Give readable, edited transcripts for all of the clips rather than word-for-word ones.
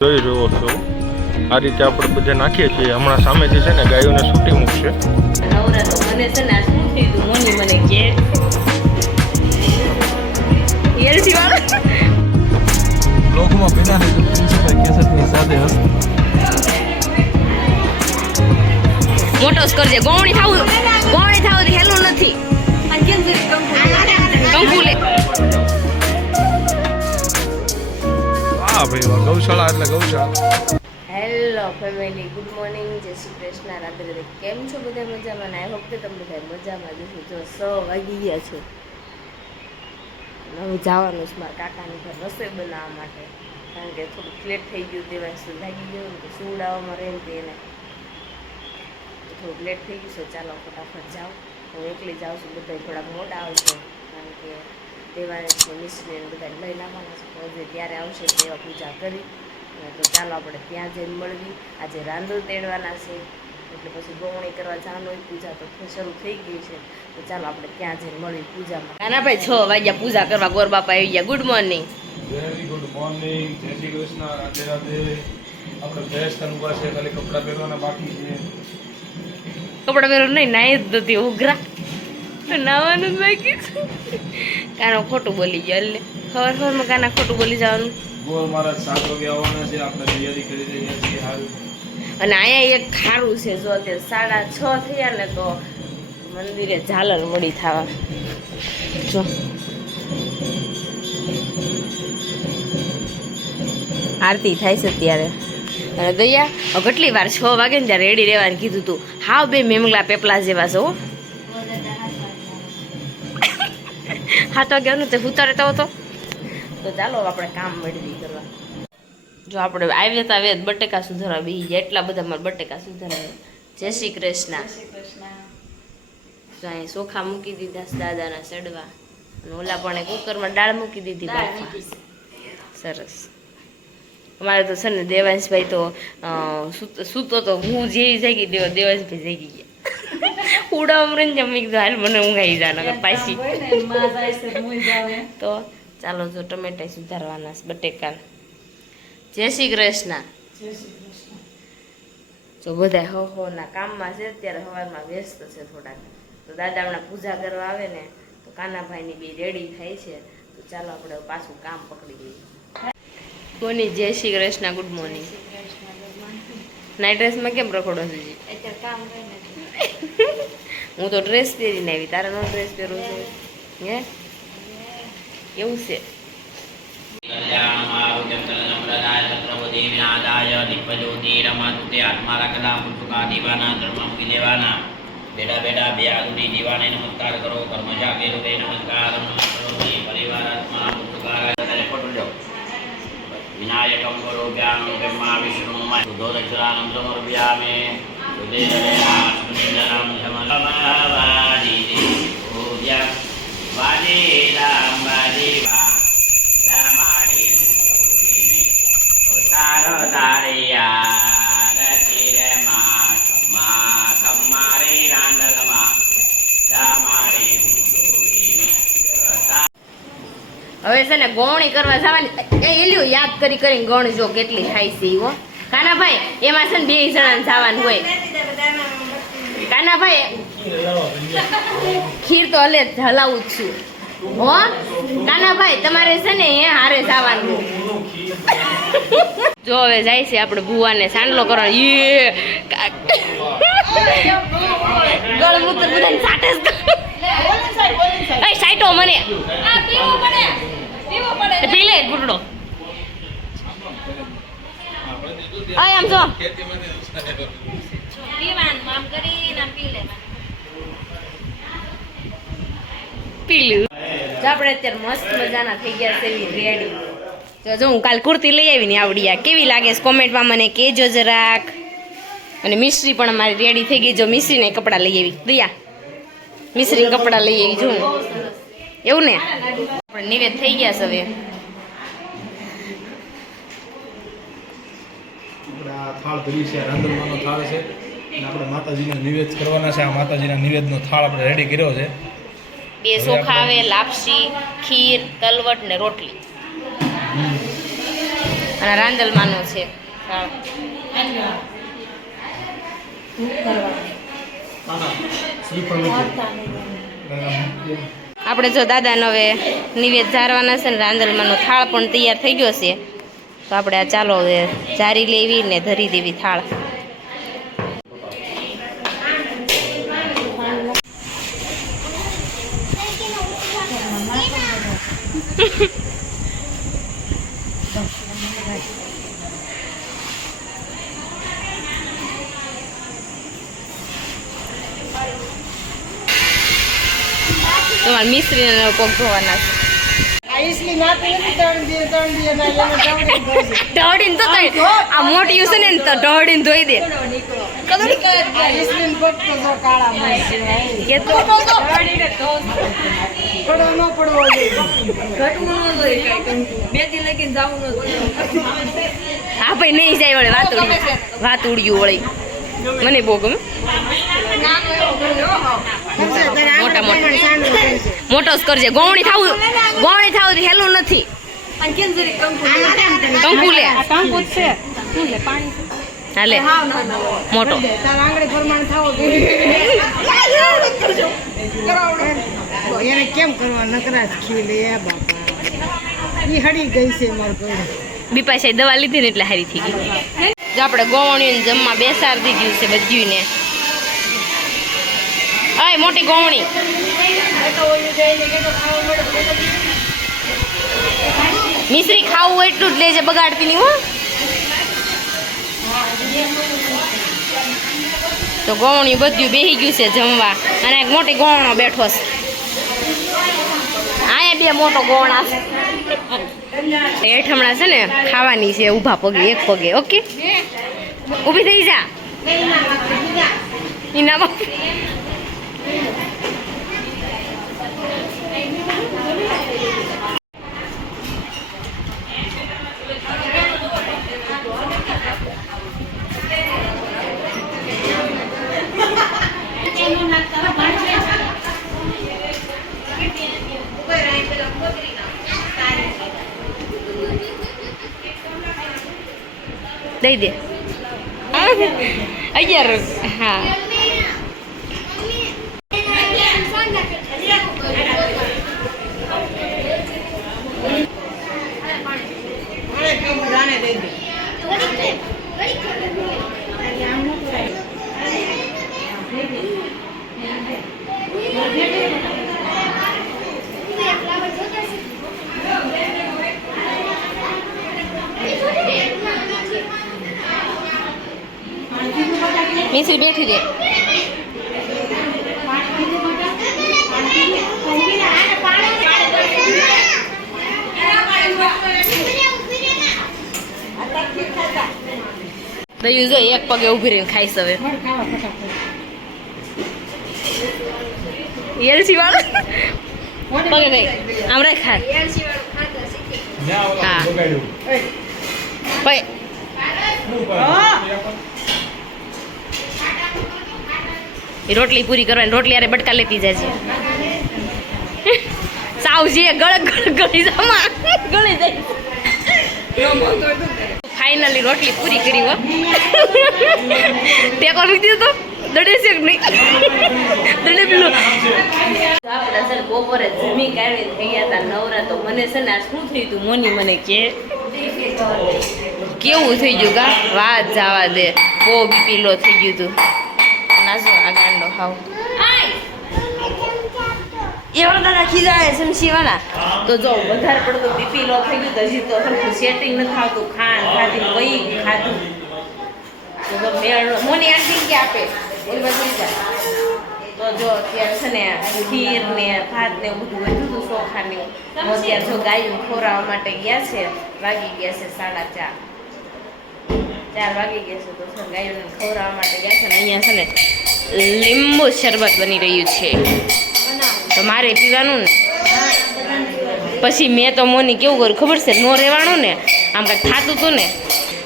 જોઈ રહ્યો છો આ રીતે આપણે બધા નાખીએ છીએ. હમણાં સામેથી છે ને ગાયોને છૂટી મૂકશે. નવરા તો મને છે ને આ શું થયું મોની મને કે એલસી વાળા લોકોમાં પેલા ને તો પ્રિન્સિપલ કેસેટની સાથે મોટોસ કરજે ગોવણી થાવું તો હેલું નથી અને કેમ છે કંકુલે હા ભાઈ ગૌશાળા એટલે ગૌશાળા. હેલો ફેમિલી, ગુડ મોર્નિંગ, જય શ્રી કૃષ્ણ, રાધે રાધે. કેમ છો બધા મજામાં? આઈ હોપ કે તમે બધા મજામાં જશો. જો 6 વાગી ગયા છે. હવે જવાનું છે મારા કાકાની ઘર રસોઈ બનાવવા માટે, કારણ કે થોડુંક લેટ થઈ ગયું, દેવાય શું લાગી ગયું તો સુવડાવવામાં રહે ને એને થોડુંક લેટ થઈ ગયું છે. ચાલો ફટાફટ જાઓ. હું એકલી જાઉં છું, બધા થોડાક મોડા આવશે, કારણ કે દેવાને મિશ્રીને બધા લઈને આવવાના છે. તો ત્યારે આવશે તેવા પૂજા કરી તો ચાલો આપણે ત્યાં જઈને મળવી. આજે રાંદો તેડવાના છે એટલે પછી ગોવણી કરવા જવાનું હોય. પૂજા તો શરૂ થઈ ગઈ છે તો ચાલો આપણે ત્યાં જઈને મળવી પૂજામાં. નાના ભાઈ 6 વાગ્યા પૂજા કરવા ગોર બાપા આવી ગયા. Good morning. Very good morning, જય શ્રી કૃષ્ણ, રાધે રાધે. આપણે ફ્રેશ થવાનું છે, ખાલી કપડાં પહેરવાના બાકી છે. કપડાં પહેરવા નહીં, નાઈ જ નથી ઉઘરા, નાવાનું જ બાકી છે. કાનો ખોટું બોલી ગયો એટલે ખબર કાના ખોટું બોલી જવાનું. ગોળ મારા 7 વાગે આવવાના છે, આપણે તૈયારી કરી રહ્યા છીએ. સારું. અને અહીંયા એક ખારું છે, જો અત્યારે 6:30 થયા ને તો મંદિરે ઝાલર મળી થવા. જો આરતી થાય છે ત્યારે. અને દયા કેટલી વાર 6 વાગે ને ત્યારે રેડી રહેવાનું કીધું તું. હાવ બે મેમલા પેપલા જેવા છો. 7 વાગ્યા નું તે ઉતારે તો ચાલો આપણે કામ મેળવી કરવા. જો આપણે આવ્યા હતા વેદ બટેકા સુધારવા બી ગયા, એટલા બધા મારા બટેકા સુધારવા. જય શ્રી કૃષ્ણ. જો અહીં ચોખા મૂકી દીધા દાદાના સડવા, અને ઓલા પણ કુકરમાં દાળ મૂકી દીધી બાફા. સરસ. અમારે તો છે ને દેવાંશભાઈ તો સૂતો તો હું જેવી જાગી દેવાંશભાઈ જાગી ગયા. ઉડા અમરન જમી કીધું હાલ મને ઊંઘ આવી જાય નકર પાછી. તો ચાલો જો ટમેટા સુધારવાના બટેકા. જય શ્રી કૃષ્ણ. જો બધા ના કામમાં છે અત્યારે, સવારમાં વ્યસ્ત છે થોડાક. તો દાદા હમણાં પૂજા કરવા આવે ને તો કાનાભાઈની બી રેડી થાય છે. તો ચાલો આપણે પાછું કામ પકડી લઈએ. મોની જય Shri Krishna, good morning. Night ડ્રેસમાં કેમ રખોડો છે? હું તો ડ્રેસ પહેરીને આવી, તારે નો ડ્રેસ પહેરવો છે હે? એવું છે. બેટા બેટા બે આદુની દીવાને નમસ્કાર કરો. કર્મજા કેરુવે નમસ્કાર પરિવાર આત્મા પુત્રકાર ફોટો લો. વિનાયકમ કરો જ્ઞાન બ્રહ્મા વિષ્ણુ શુદ્ધો દક્ષરાનમ સમર્પયામે સુદેવનામ સમલમવાદી પૂજા વાજી રામ વાજી વા રામાણી મોરીને તારો તારિયા રતિરે મા કમારી રાંદલમાં રામાણી મોરીને. હવે છે ને ગોવણી કરવા જવાની. એલ્યું યાદ કરીને ગણજો કેટલી થાય છે હો કાનાભાઈ. એમાં છે ને 2 જણાને જવાનું હોય. કાનાભાઈ ખીર તો હલાવું જ છું હો કાનાભાઈ. તમારે છે ને એ હારે જવાનું. જો હવે જાય છે આપણે ભુવાને સાંડલો કરવાનો. ગળમૂત્ર બધાને સાટે જ સાઈટો મને પી લે ગુરડો. આમ જો પીલું. આપણે અત્યારે મસ્ત મજાના થઈ ગયા છે રેડી. જો હું કાલ કુર્તી લઈ આવીને આવડી. કેવી લાગે છે કોમેન્ટમાં મને કહેજો જરાક. અને મિશ્રી પણ અમારી રેડી થઈ ગઈ. જો મિશ્રીને કપડાં લઈ આવી. દયા મિશ્રીને કપડાં લઈ આવી. જો એવું ને આપણે નિવેદ થઈ ગયા છે હવે. થાળ ધરી છે, રાંધણવાનો થાળ છે, અને આપણે માતાજીને નિવેદ કરવાના છે. આ માતાજીના નિવેદનો થાળ આપણે રેડી કર્યો છે. 2 ચોખા આવે, લાપસી, ખીર, તલવટ ને રોટલી. અને રાંદલમાંનો છે થાળ. આપણે જો દાદાને હવે નિવેદ ઝારવાના છે ને રાંદલમાંનો થાળ પણ તૈયાર થઈ ગયો છે. તો આપણે આ ચાલો હવે જારી લેવી ને ધરી દેવી થાળ. તમારે મિસ્ત્રીને પગ ધોવાના છે. ઢવડીને તો આ મોટી છે ને તો ઢવડીને ધોઈ દે. હા ભાઈ નહીં જાય વળે વાત ઉડ્યું વળી મને બહુ ગમે. મોટા મોટો જ કરજે. ગોવણી થાવું હેલું નથી. કંકુ લે હાલે મોટો એને કેમ કરવા નકરા ખીલે બાપા ઈ હડી ગઈ છે માર કોઈ બીપા સાહેબ દવા લીધી ને એટલે હારી થઈ ગઈ. જો આપણે ગોવણીને જમવા બેસાર દીધું છે બધું ને. અય મોટી ગોવણી મિશ્રી ખાવું હોય એટલું જ લેજે, બગાડતી નહીં હો. તો ગોવણી બધું બેસી ગયું છે જમવા અને એક મોટી ગોવણો બેઠો છે. અહીંયા બે મોટો ગોવણા છે. હેઠ હમણાં છે ને ખાવાની છે ઊભા પગે એક પગે. ઓકે ઊભી થઈ જા. ઇનામાં દઈ દે 11. હા મિશ્રી બેઠી દે. દયું જો એક પગે ઉભી રહીને ખાઈશ હવે. એલસી વાળો પગે નહીં આમ રે ખા. હા રોટલી પૂરી કરવાની. રોટલી અરે બટકા લેતી જાય છે. સાવજી ગળક ગળી જમા ગળી જાય. ફાઇનલી રોટલી પૂરી કરી હો. ટેકો મૂકી દીધો તો દડે છે કે નહીં દડે પેલું. આપણે સર બપોરે જમી કાઢી થઈ ગયા હતા નવરા. તો મને છે ને આ શું થયું હતું મોની મને કે કેવું થઈ ગયું ગા વાત જવા દે. બહુ બીપી લો થઈ ગયું હતું. નાજો આ ગાંડો હાવ એવા દાદા ખીજાય સમસીવાના. તો જો વધારે પડતું બીપી લો થઈ ગયું. હજી તો સરખું સેટિંગ નથી થતું. ખાંડ ખાધી કઈ ખાધું તો મેળ મોની આંટી કે આપે ઓલી બાજુ જાય. તો જો અત્યારે છે ને ખીર ને ભાત ને બધું વધુ હતું ચોખાને. અત્યારે જો ગાયું ખોરાવા માટે ગયા છે. વાગી ગયા છે 4:30. 4 વાગી ગયા છે. તો ગાયોને ખવડાવવા માટે ગયા છે ને અહીંયા છે ને લીંબુ શરબત બની રહ્યું છે. તો મારે પીવાનું ને. પછી મેં તો મોની કેવું કર્યું ખબર છે નો રહેવાનું ને આમ કંઈક ખાતું હતું ને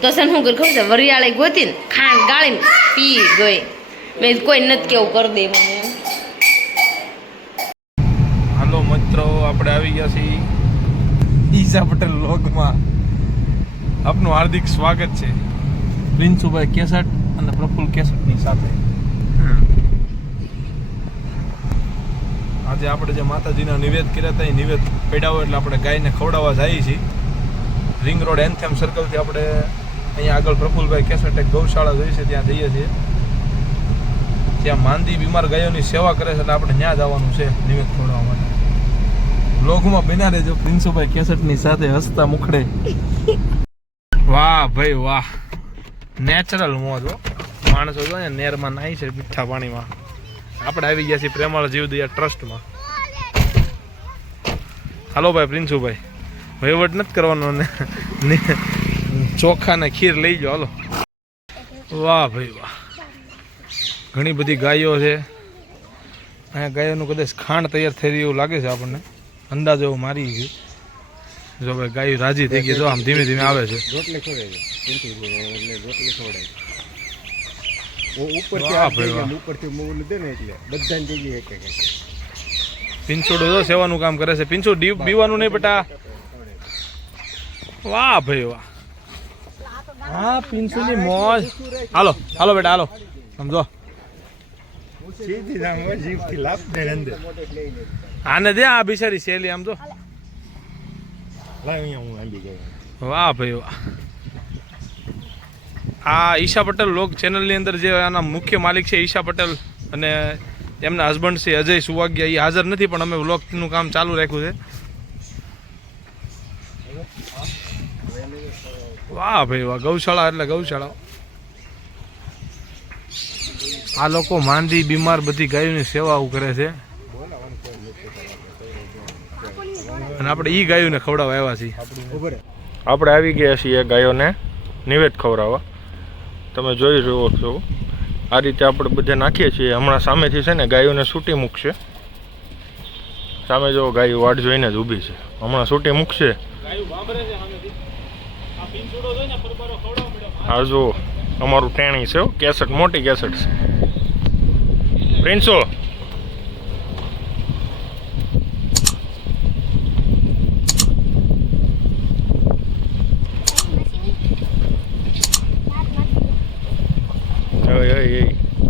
તો છે ને શું કર્યું ખબર છે વરિયાળી ગોતીને ખાંડ ગાળીને પી ગઈ. મેં કોઈ નથી કેવું કરી દે મને. હાલો મિત્રો આપણે આવી ગયા છીએ ઈશા પટેલ વ્લોગમાં. આપનું હાર્દિક સ્વાગત છે પ્રિન્સુભાઈ કેસટ અને પ્રફુલ કેસટની સાથે. આજે આપણે જે માતાજીના નિવેદ કર્યા હતા એ નિવેદ પેડાવો એટલે આપણે ગાયને ખવડાવવા જઈએ છીએ. રિંગ રોડ એન્થેમ સર્કલથી આપણે અહીંયા આગળ પ્રફુલભાઈ કેસટ એક ગૌશાળા જોઈ છે ત્યાં જઈએ છીએ. ત્યાં માંદી બીમાર ગાયોની સેવા કરે છે એટલે આપણે ત્યાં જવાનું છે નિવેદ ખવડાવવા માટે. બ્લોગમાં બના રહેજો પ્રિન્સુભાઈ કેસટની સાથે હસતા મુખડે. વાહ ભાઈ વાહ, નેચરલ મોજ હો. માણસો જો ને નેરમાં નાહી છે મીઠા પાણીમાં. આપણે આવી ગયા છીએ પ્રેમાળ જીવદયા ટ્રસ્ટમાં. હાલો ભાઈ પ્રિન્સુભાઈ, વહીવટ નથી કરવાનો ને ચોખા ને ખીર લઈ જાઓ. હાલો. વાહ ભાઈ વાહ, ઘણી બધી ગાયો છે અહીંયા. ગાયોનું કદાચ ખાંડ તૈયાર થઈ રહ્યું એવું લાગે છે આપણને, અંદાજો મારી ગયું. જો ભાઈ ગાયો રાજી થઈ ગઈ, જો આમ ધીમે ધીમે આવે છે. પિંચોડો જો સેવાનું કામ કરે છે. પિંચુ બીવાનું નહીં બેટા. વાહ ભાઈ વાહ, હા પિંચુની મોજ. હાલો હાલો બેટા હાલો. સમજો આને દે આ બિચારી શેલી. આમ જો વાહ ભાઈ વાહ. આ ઈશા પટેલ લોક ચેનલની અંદર જે આના મુખ્ય માલિક છે ઈશા પટેલ અને એમના હસબન્ડ છે અજય સુવાગ્યા, એ હાજર નથી પણ અમે વ્લોગનું કામ ચાલુ રાખ્યું છે. વાહ ભાઈ વાહ, ગૌશાળા એટલે ગૌશાળા. આ લોકો માંદી બીમાર બધી ગાયોની સેવા કરે છે અને આપણે ઈ ગાયોને ખવડાવવા આવ્યા છીએ. આપણે આવી ગયા છીએ ગાયોને નિવેદ ખવડાવવા. તમે જોઈ રહ્યો છો આ રીતે આપણે બધે નાખીએ છીએ. હમણાં સામેથી છે ને ગાયોને છૂટી મૂકશે. સામે જો ગાયો વાટ જોઈને જ ઊભી છે, હમણાં છૂટી મૂકશે. હા જો અમારું ટેણી છે કેસટ, મોટી કેસટ છે. પ્રિન્સો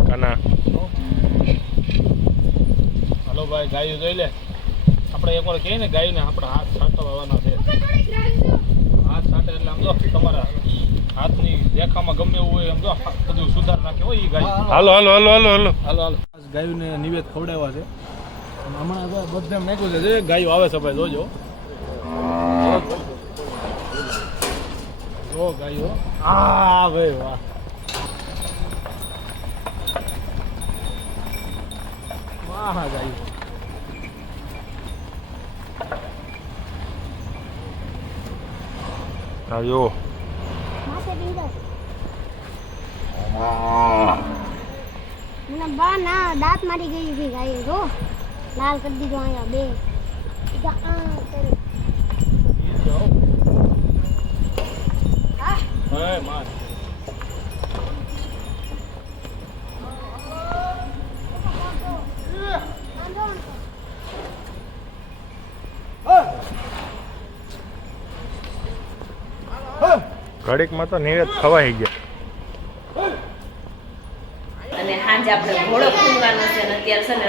કાના. હાલો ભાઈ ગાયો જોઈ લે. આપણે એકવાર કહીએ ને ગાયોને આપણે હાથ સાંટવાના છે. હાથ સાંટે એટલે આમ જો તમારા હાથની રેખામાં ગમે એવું હોય એમ જો બધું સુધાર નાખે હોય એ ગાય. હાલો હાલો હાલો હાલો હાલો હાલો હાલો. ગાયોને નિવેદ ખવડાવવા છે. હમણાં બધે નાખ્યું છે. ગાયો આવે છે ભાઈ, જોજો. જો ગાયો. હા ભાઈ વાહ. વાહ ગાયો. હા જો મને બા ના દાંત મારી ગઈ છે ગાય. જો લાલ કરી દીધો અહીંયા બે. હે માર. ઘડીકમાં તો નિવેદ ખવાઈ ગયા. અને સાંજે આપણે ઘોડો ખુલવાનો છે અને અત્યારે છે ને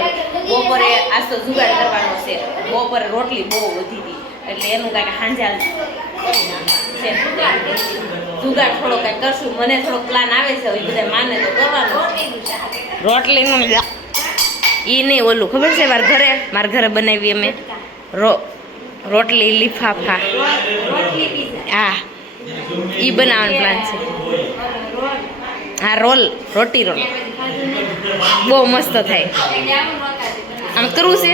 બપોરે આજ તો જુગાડ કરવાનો છે. બપોરે રોટલી બહુ વધી હતી એટલે એનું કાંઈક સાંજે છે જુગાડ થોડો કાંઈક કરશું. મને થોડો પ્લાન આવે છે, એ બધા માને તો કરવાનું. રોટલીનું એ નહીં ઓલું ખબર છે મારા ઘરે બનાવી અમે રોટલી લીફાફા. હા એ બનાવવાનો પ્લાન છે. હા રોટી રોલ બહુ મસ્ત થાય. આમ કરવું છે.